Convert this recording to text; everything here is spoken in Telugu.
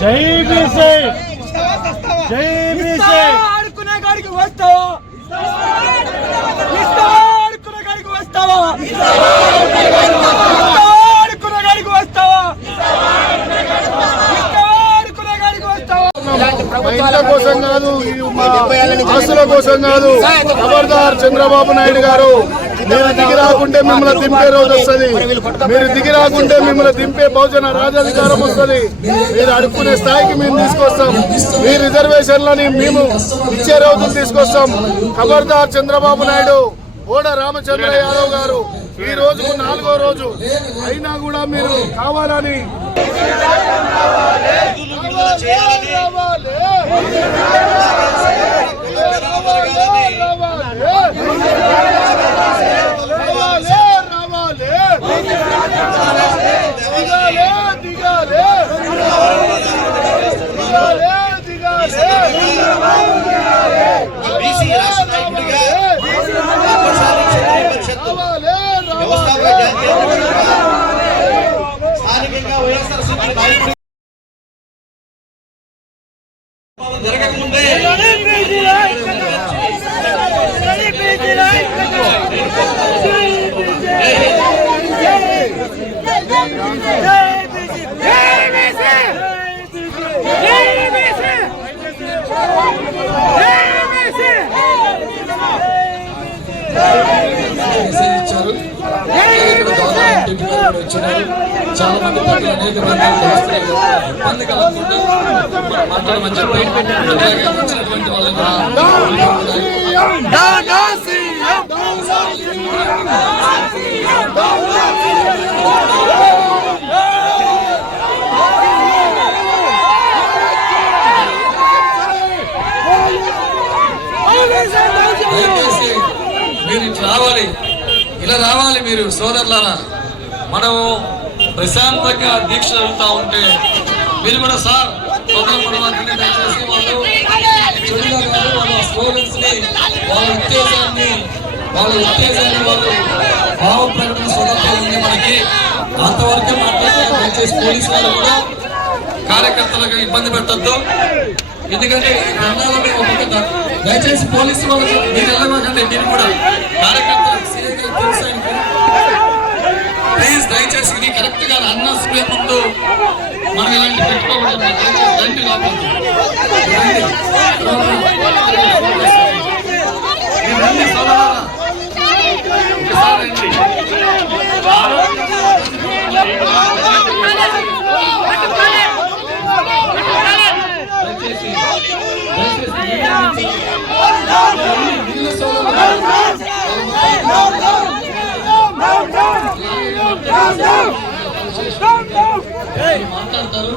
జై బీసీ జై బీసీ ఆడుకునే గాడికి వస్తావా ఆడుకునే గాడికి వస్తావా ఆడుకునే గాడికి వస్తావా ఆడుకునే గాడికి వస్తావా ఇంట్ల కోసం కాదు, ఆస్తుల కోసం కాదు. ఖబర్దార్ చంద్రబాబు నాయుడు గారు, మీరు దిగి రాకుంటే మిమ్మల్ని దింపే రోజు వస్తుంది. మీరు దిగి రాకుంటే మిమ్మల్ని దింపే బహుజన రాజాధికారం వస్తుంది. మీరు అడుక్కునే స్థాయికి మేము తీసుకొస్తాం. మీ రిజర్వేషన్లని మేము ఇచ్చే రోజులు తీసుకొస్తాం. ఖబర్దార్ చంద్రబాబు నాయుడు. ఓడ రామచంద్ర యాదవ్ గారు, ఈ రోజుకు 4వ రోజు అయినా కూడా మీరు కావాలని జరగకముందే చాలా మంది ప్రజలు అనేక ఇబ్బంది కలగకుండా మాట్లాడమని చెప్పి వచ్చినటువంటి దయచేసి మీరు రావాలి, ఇలా రావాలి మీరు సోదరులారా. మనము ప్రశాంతంగా దీక్ష జరుగుతూ ఉంటే మీరు కూడా సార్ తొందరపడవాలని దయచేసి వాళ్ళు వాళ్ళ స్లోగన్స్ ని వాళ్ళ ఉత్తేజాన్ని వాళ్ళు భావ ప్రకటన స్వతంత్రం ఉంది మనకి. అంతవరకే మాట్లాడుతున్నారు. దయచేసి పోలీసు వాళ్ళు కూడా కార్యకర్తలకు ఇబ్బంది పెట్టద్దు. ఎందుకంటే దయచేసి పోలీసు వాళ్ళకి మీరు వెళ్ళమాకండి. మీరు కూడా కార్యకర్తలకు ప్లీజ్ దయచేసి ఇది కరెక్ట్ గా అన్న స్కూల్ ముందు మనం ఇలాంటి పెట్టుకోకూడదు. రండి లోపలికి రండి సోదరా, మాట్లాడతారు.